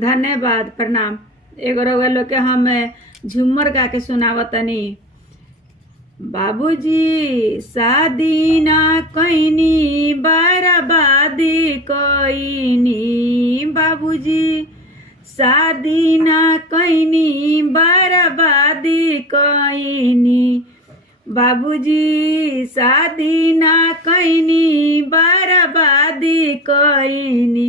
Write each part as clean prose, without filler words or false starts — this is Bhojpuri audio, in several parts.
धन्यवाद, प्रणाम। एगो रउआ लोग के हम झूमर गा के सुनावतनी। बाबूजी शादी ना कईनी बर्बादी कईनी, बाबूजी शादी ना कईनी बर्बादी कईनी, बाबूजी शादी ना कईनी बर्बादी कईनी,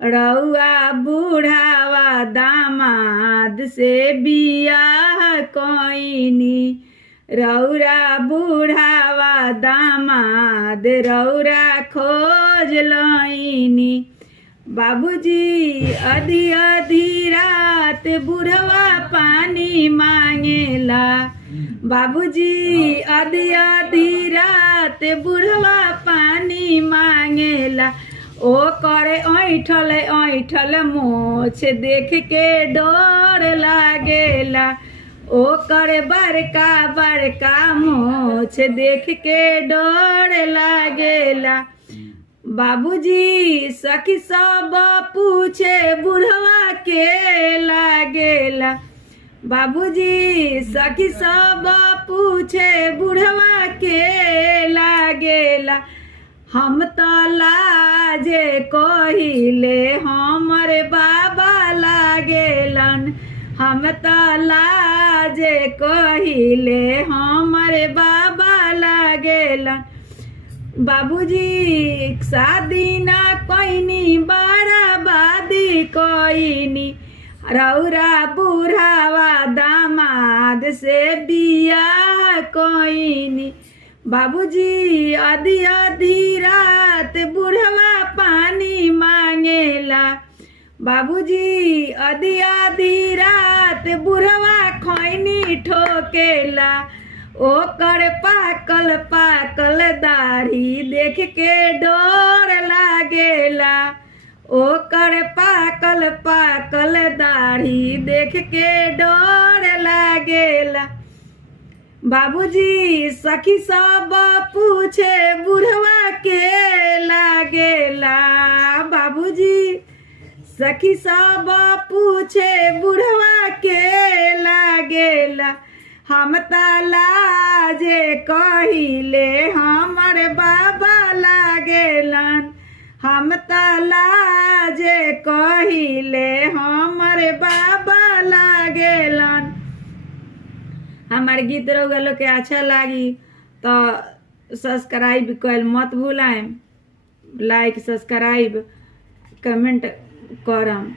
रउआ बूढ़ावा दामाद से बियाह कईनी, रौरा बूढ़ावा दामाद रौरा खोज लईनी, बाबूजी आधी आधी रात बुढ़वा पानी मांगेला, बाबूजी आधी आधी रात बुढ़वा पानी मांगेला, ओ करे ऐठल ऐठल मोछ देख के डर लागेला, ओ करे बड़का बड़का मोछ देख के डर लागेला, बाबूजी सखी सब पूछे बुढ़वा के लागेला, बाबूजी सखी सब पूछे बुढ़वा के लागेला, हम तो लाजे कहिले हमरे बाबा लागेलन, हम तो लाजे कहिले हमरे बाबा लागेलन, बाबूजी शादी ना कईनी बर्बादी कईनी, रौरा बूढ़ावा दामाद से बियाह कईनी, बाबूजी आधी आधी रात बुढ़वा पानी मांगेला, बाबूजी आधी आधी रात बुढ़वा खैनी ठोकेला, ओ कर पाकल पाकल दाढ़ी देख के डर लागेला, ओ कर पाकल पाकल दाढ़ी देख के डर लागेला, बाबूजी सखी सब पूछे बुढ़वा के लागेला, बाबूजी सखी सब पूछे बुढ़वा के लागेला, हम लाजे कहिले हमर बाबा लागेलन, हम लाजे कहिले हमर बाबा लागेलन। हमार गीत रउआ लोग के अच्छा लागी तो सब्सक्राइब कइल मत भूलाएं, लाइक सब्सक्राइब कमेंट करम।